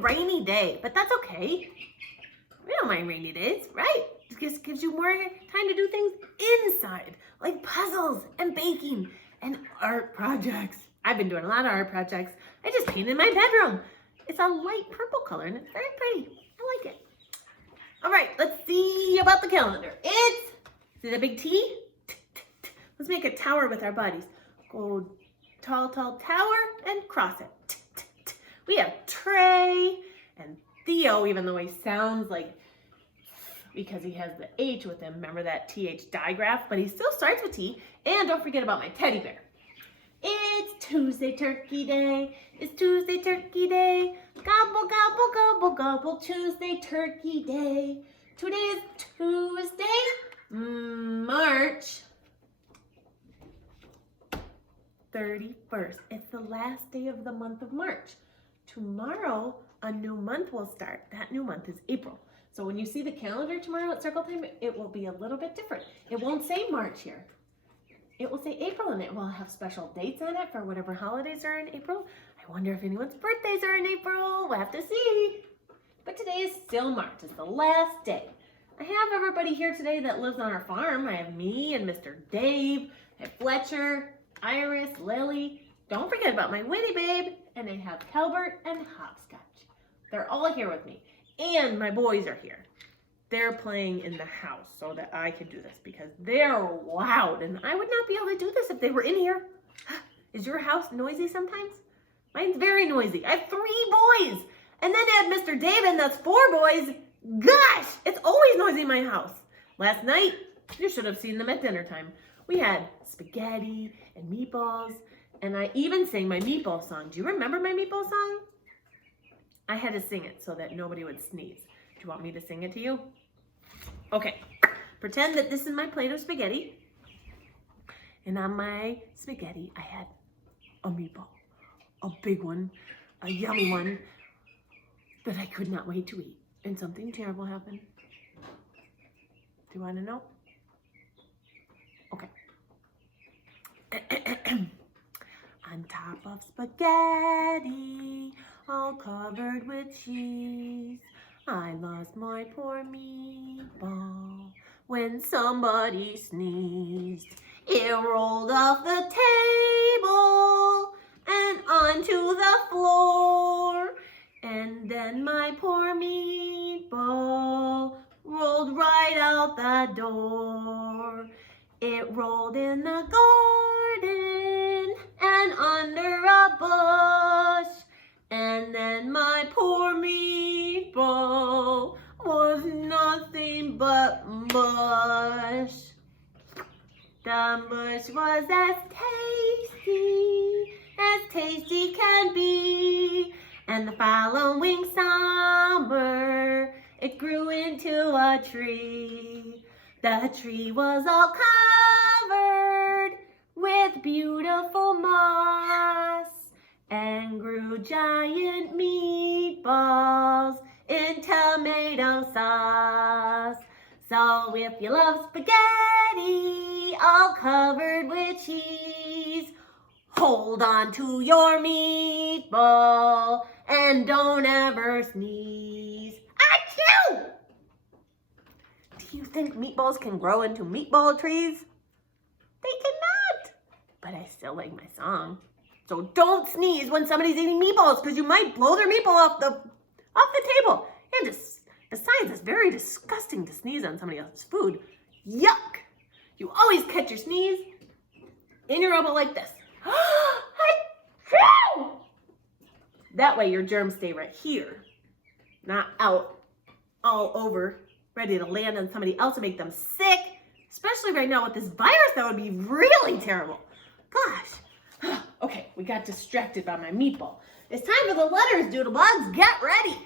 rainy day, but that's okay. We don't mind rainy days, right? It just gives you more time to do things inside, like puzzles and baking and art projects. I've been doing a lot of art projects. I just painted my bedroom. It's a light purple color and it's very pretty. I like it. All right, let's see about the calendar. Is it a big T? Let's make a tower with our bodies. Go tall, tall tower and cross it. We have Trey and Theo, even though he sounds like, because he has the H with him, remember that TH digraph, but he still starts with T. And don't forget about my teddy bear. It's Tuesday Turkey Day. It's Tuesday Turkey Day. Gobble, gobble, gobble, gobble, Tuesday Turkey Day. Today is Tuesday, March 31st. It's the last day of the month of March. Tomorrow, a new month will start. That new month is April. So when you see the calendar tomorrow at circle time, it will be a little bit different. It won't say March here. It will say April, and it will have special dates on it for whatever holidays are in April. I wonder if anyone's birthdays are in April. We'll have to see. But today is still March. It's the last day. I have everybody here today that lives on our farm. I have me and Mr. Dave, I have Fletcher, Iris, Lily. Don't forget about my Winnie babe. And I have Calbert and Hopscotch. They're all here with me. And my boys are here. They're playing in the house so that I can do this because they're loud and I would not be able to do this if they were in here. Is your house noisy sometimes? Mine's very noisy. I have 3 boys and then add Mr. David, that's 4 boys. Gosh, it's always noisy in my house. Last night, you should have seen them at dinner time. We had spaghetti and meatballs and I even sang my meatball song. Do you remember my meatball song? I had to sing it so that nobody would sneeze. Do you want me to sing it to you? Okay, pretend that this is my plate of spaghetti. And on my spaghetti, I had a meatball, a big one, a yummy one that I could not wait to eat. And something terrible happened. Do you want to know? Okay. On top of spaghetti, all covered with cheese, I lost my poor meatball when somebody sneezed. It rolled off the table and onto the floor. And then my poor meatball rolled right out the door. It rolled in the garden and under a bush. And then my poor meatball was nothing but mush. The mush was as tasty can be. And the following summer, it grew into a tree. The tree was all covered with beautiful moss and grew giant meatballs in tomato sauce. So if you love spaghetti all covered with cheese, hold on to your meatball and don't ever sneeze. Achoo! Do you think meatballs can grow into meatball trees? They cannot. But I still like my song. So don't sneeze when somebody's eating meatballs because you might blow their meatball off the table. And just, besides, it's very disgusting to sneeze on somebody else's food. Yuck! You always catch your sneeze in your elbow like this. That way your germs stay right here, not out all over, ready to land on somebody else and make them sick. Especially right now with this virus, that would be really terrible. Gosh. Okay, we got distracted by my meatball. It's time for the letters, Doodlebugs. Get ready.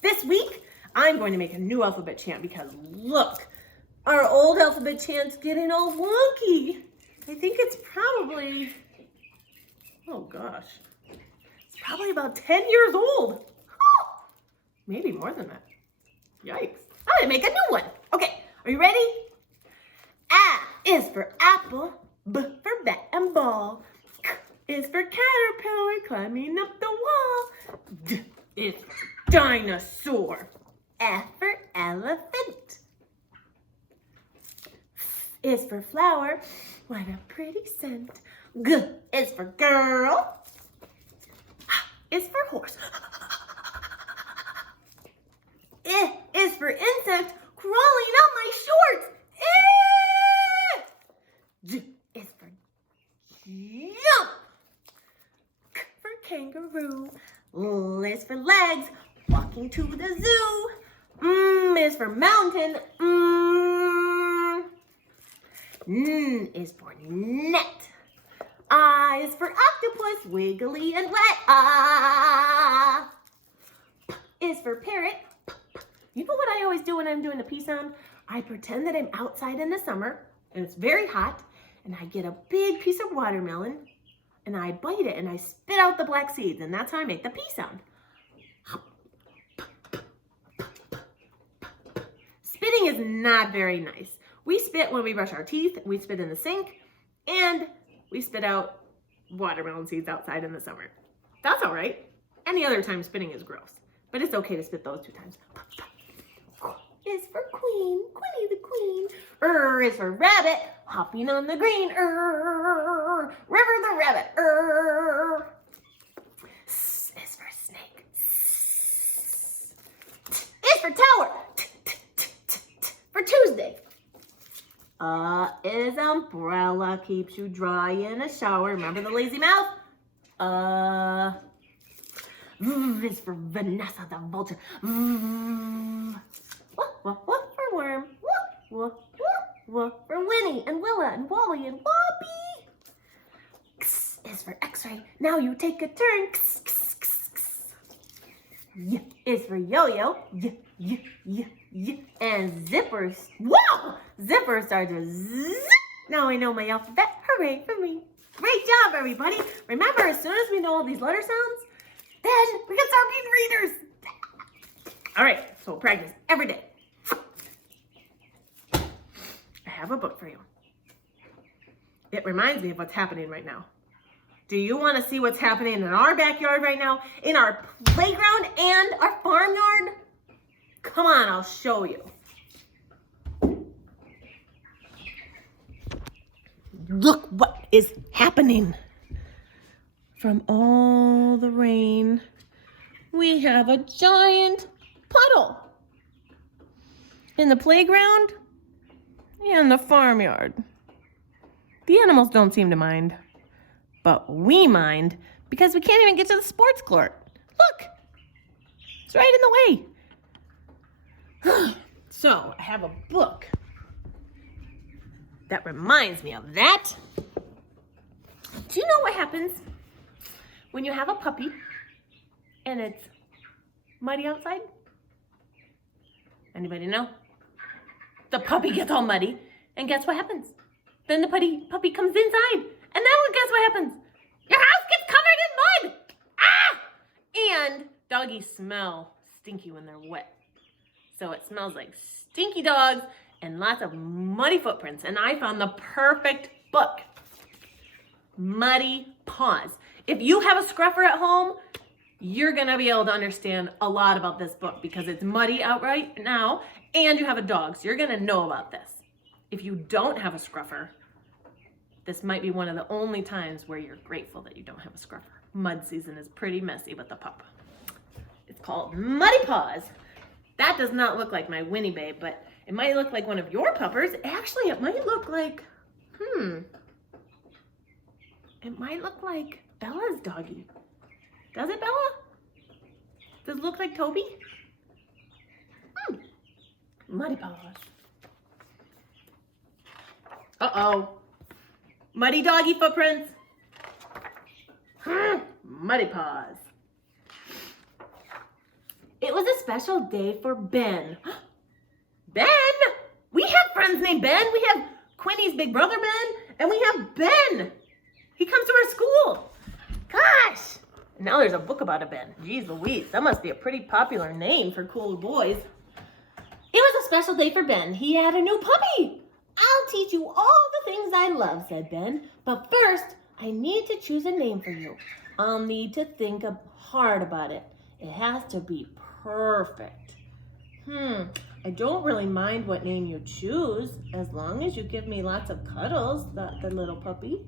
This week, I'm going to make a new alphabet chant because look, our old alphabet chant's getting all wonky. I think it's probably, oh gosh, it's probably about 10 years old. Maybe more than that. Yikes. I'm gonna make a new one. Okay, are you ready? A is for apple, B for bat and ball. C is for caterpillar climbing up the wall. is for dinosaur. F for elephant. F is for flower. What a pretty scent. G is for girl. H is for horse. I is for insect crawling up my shorts. J is for jump. K for kangaroo. L is for legs, walking to the zoo. M is for mountain. N is for net. I is for octopus, wiggly and wet. P is for parrot. You know what I always do when I'm doing the P sound? I pretend that I'm outside in the summer and it's very hot, and I get a big piece of watermelon and I bite it and I spit out the black seeds, and that's how I make the P sound. Spitting is not very nice. We spit when we brush our teeth, we spit in the sink, and we spit out watermelon seeds outside in the summer. That's all right. Any other time spitting is gross, but it's okay to spit those 2 times. Is for queen, Queenie the queen. Is for rabbit, hopping on the green. River the rabbit. S is for snake. T is for tower. For Tuesday. Is umbrella, keeps you dry in a shower. Remember the lazy mouth? V is for Vanessa the vulture. What for worm? What for Winnie and Willa and Wally and Woppy? X is for X-ray. Now you take a turn. X. Y is for yo-yo. Y. And zippers. Whoa! Zipper starts with Z. Now I know my alphabet. Hooray for me. Great job, everybody. Remember, as soon as we know all these letter sounds, then we can start being readers. All right, so we'll practice every day. I have a book for you. It reminds me of what's happening right now. Do you want to see what's happening in our backyard right now, in our playground and our farmyard? Come on, I'll show you. Look what is happening. From all the rain, we have a giant puddle in the playground and the farmyard. The animals don't seem to mind, but we mind because we can't even get to the sports court. Look, it's right in the way. So I have a book that reminds me of that. Do you know what happens when you have a puppy and it's muddy outside? Anybody know? The puppy gets all muddy, and guess what happens? Then the puppy comes inside, and then guess what happens? Your house gets covered in mud! Ah! And doggies smell stinky when they're wet. So it smells like stinky dogs and lots of muddy footprints. And I found the perfect book, Muddypaws. If you have a scruffer at home, you're gonna be able to understand a lot about this book because it's muddy out right now and you have a dog, so you're gonna know about this. If you don't have a scruffer, this might be one of the only times where you're grateful that you don't have a scruffer. Mud season is pretty messy with the pup. It's called Muddypaws. That does not look like my Winnie babe, but it might look like one of your puppers. Actually, it might look like, it might look like Bella's doggy. Does it, Bella? Does it look like Toby? Muddypaws. Uh-oh. Muddy doggy footprints. Muddypaws. It was a special day for Ben. Ben? We have friends named Ben. We have Quinny's big brother Ben, and we have Ben. He comes to our school. Gosh. Now there's a book about a Ben. Jeez Louise, that must be a pretty popular name for cool boys. It was a special day for Ben. He had a new puppy. I'll teach you all the things I love, said Ben. But first, I need to choose a name for you. I'll need to think hard about it. It has to be perfect. I don't really mind what name you choose, as long as you give me lots of cuddles, thought the little puppy.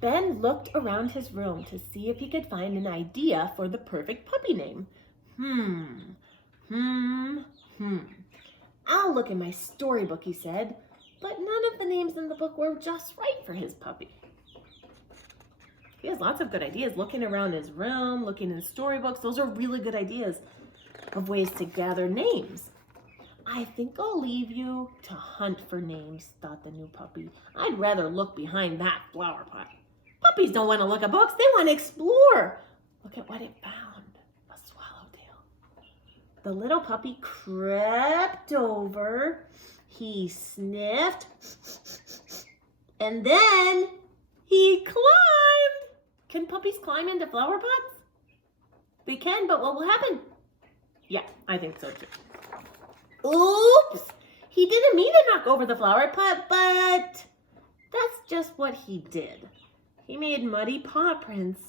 Ben looked around his room to see if he could find an idea for the perfect puppy name. I'll look in my storybook, he said, but none of the names in the book were just right for his puppy. He has lots of good ideas, looking around his room, looking in storybooks. Those are really good ideas of ways to gather names. I think I'll leave you to hunt for names, thought the new puppy. I'd rather look behind that flower pot. Puppies don't want to look at books, they want to explore. Look at what it found, a swallowtail. The little puppy crept over, he sniffed, and then he climbed. Can puppies climb into flower pots? They can, but what will happen? Yeah, I think so too. Oops! He didn't mean to knock over the flower pot, but that's just what he did. He made muddy paw prints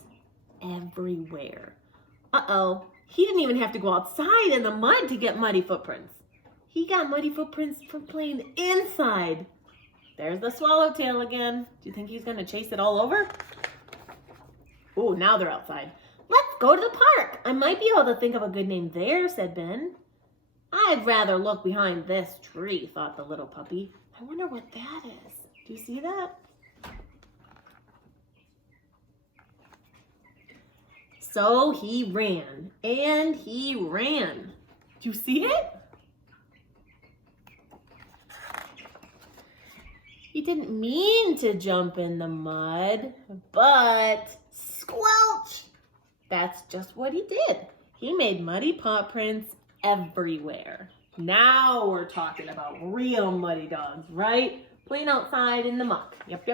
everywhere. Uh-oh, he didn't even have to go outside in the mud to get muddy footprints. He got muddy footprints from playing inside. There's the swallowtail again. Do you think he's going to chase it all over? Oh, now they're outside. Let's go to the park. I might be able to think of a good name there, said Ben. I'd rather look behind this tree, thought the little puppy. I wonder what that is. Do you see that? So he ran, and he ran. Do you see it? He didn't mean to jump in the mud, but squelch! That's just what he did. He made muddy paw prints everywhere. Now we're talking about real muddy dogs, right? Playing outside in the muck. Yep.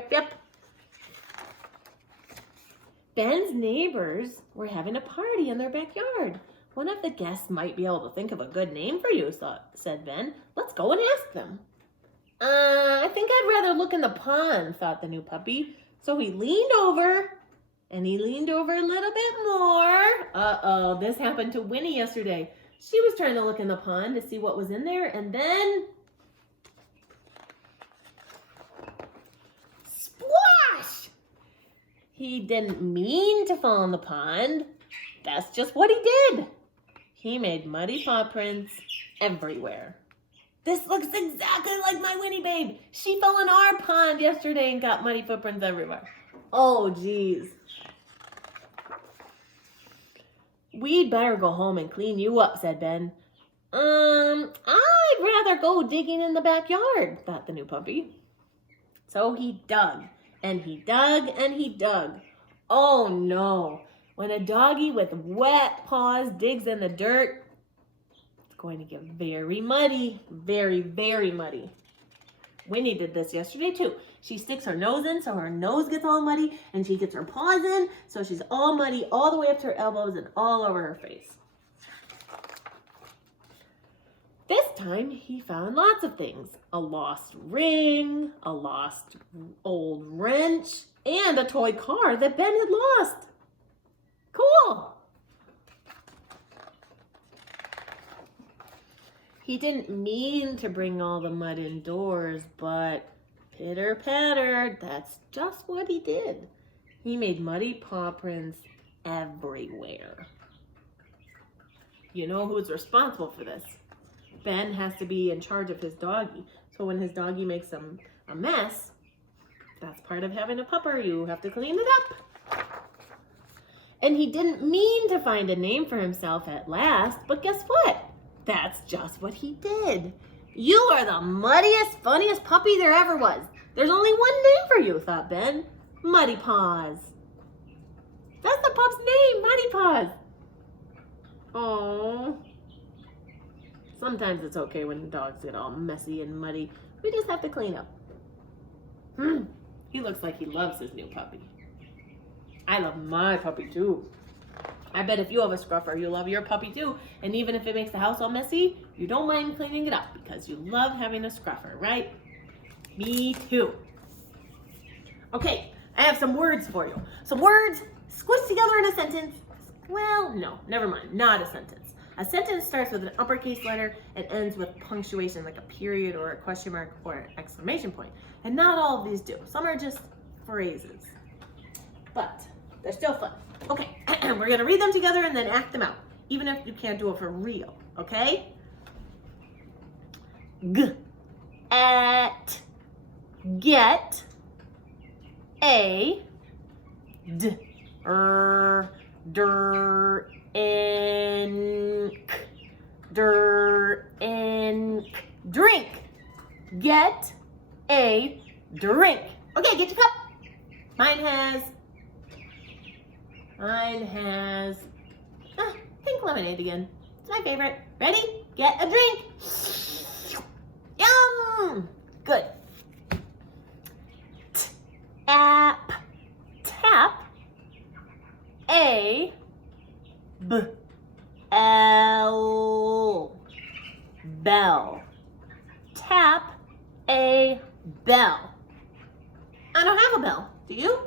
Ben's neighbors were having a party in their backyard. One of the guests might be able to think of a good name for you, said Ben. Let's go and ask them. I think I'd rather look in the pond, thought the new puppy. So he leaned over, and he leaned over a little bit more. Uh-oh, this happened to Winnie yesterday. She was trying to look in the pond to see what was in there, and then splash! He didn't mean to fall in the pond. That's just what he did. He made muddy paw prints everywhere. This looks exactly like my Winnie babe. She fell in our pond yesterday and got muddy footprints everywhere. Oh, geez. We'd better go home and clean you up, said Ben. I'd rather go digging in the backyard, thought the new puppy. So he dug, and he dug, and he dug. Oh, no. When a doggy with wet paws digs in the dirt, it's going to get very muddy, very, very muddy. Winnie did this yesterday too. She sticks her nose in so her nose gets all muddy, and she gets her paws in so she's all muddy all the way up to her elbows and all over her face. This time he found lots of things. A lost ring, a lost old wrench, and a toy car that Ben had lost. Cool! He didn't mean to bring all the mud indoors, but pitter patter, that's just what he did. He made muddy paw prints everywhere. You know who's responsible for this? Ben has to be in charge of his doggy. So when his doggy makes a mess, that's part of having a pupper. You have to clean it up. And he didn't mean to find a name for himself at last, but guess what? That's just what he did. You are the muddiest, funniest puppy there ever was. There's only one name for you, thought Ben. Muddypaws. That's the pup's name, Muddypaws. Oh. Sometimes it's okay when the dogs get all messy and muddy. We just have to clean up. He looks like he loves his new puppy. I love my puppy too. I bet if you have a scruffer, you love your puppy too. And even if it makes the house all messy, you don't mind cleaning it up because you love having a scruffer, right? Me too. Okay, I have some words for you. Some words squished together in a sentence. Well, no, never mind, not a sentence. A sentence starts with an uppercase letter and ends with punctuation, like a period or a question mark or an exclamation point. And not all of these do. Some are just phrases, but they're still fun. Okay, we're gonna read them together and then act them out, even if you can't do it for real, okay? G, at, get, a, d, der, ink, drink, get a drink. Okay, get your cup. Mine has pink lemonade again. It's my favorite. Ready? Get a drink. Yum! Good. Tap, a, b, l, bell. Tap a bell. I don't have a bell. Do you?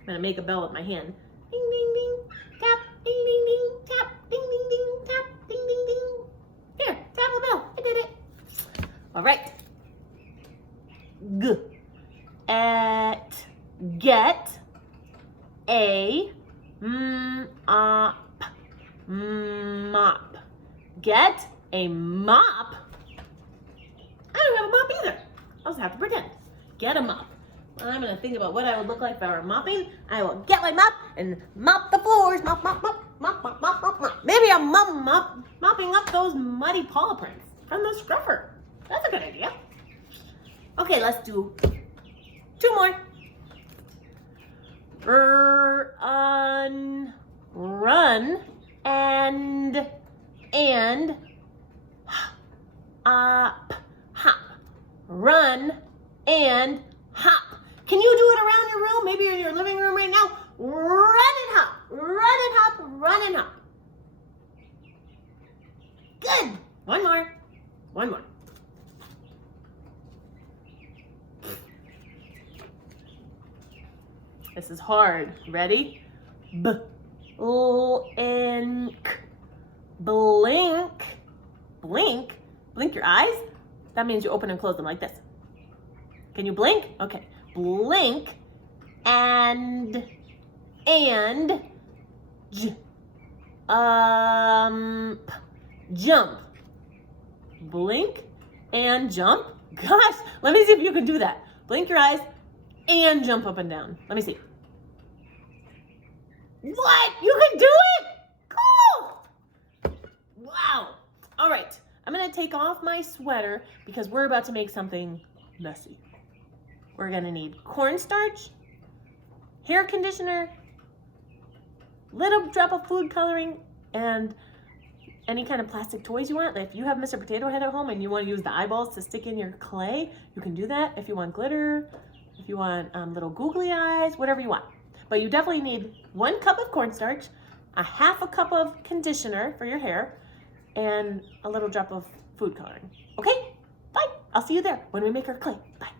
I'm gonna make a bell with my hand. Ding, ding, ding, tap, ding, ding, ding, tap, ding, ding, ding, tap, ding, ding, ding. Here, tap a bell. I did it. All right. G, at, get, a, mop, mop. Get a mop? I don't have a mop either. I'll just have to pretend. Get a mop. I'm gonna think about what I would look like if I were mopping. I will get my mop and mop the floors. Mop, mop, mop, mop, mop, mop, mop, mop. Maybe I'm mopping up those muddy paw prints from the scruffer. That's a good idea. Okay, let's do 2 more. Run and hop. Run and hop. Can you do it around your room? Maybe you're in your living room right now. Run and hop. Run and hop. Run and hop. Good. One more. This is hard. Ready? Blink. Blink. Blink. Blink your eyes. That means you open and close them like this. Can you blink? Okay. Blink and jump. Blink and jump. Gosh, let me see if you can do that. Blink your eyes and jump up and down. Let me see. What? You can do it? Cool. Wow. All right. I'm going to take off my sweater because we're about to make something messy. We're going to need cornstarch, hair conditioner, little drop of food coloring, and any kind of plastic toys you want. If you have Mr. Potato Head at home and you want to use the eyeballs to stick in your clay, you can do that. If you want glitter, if you want little googly eyes, whatever you want. But you definitely need 1 cup of cornstarch, a 1/2 cup of conditioner for your hair, and a little drop of food coloring. Okay? Bye. I'll see you there when we make our clay. Bye.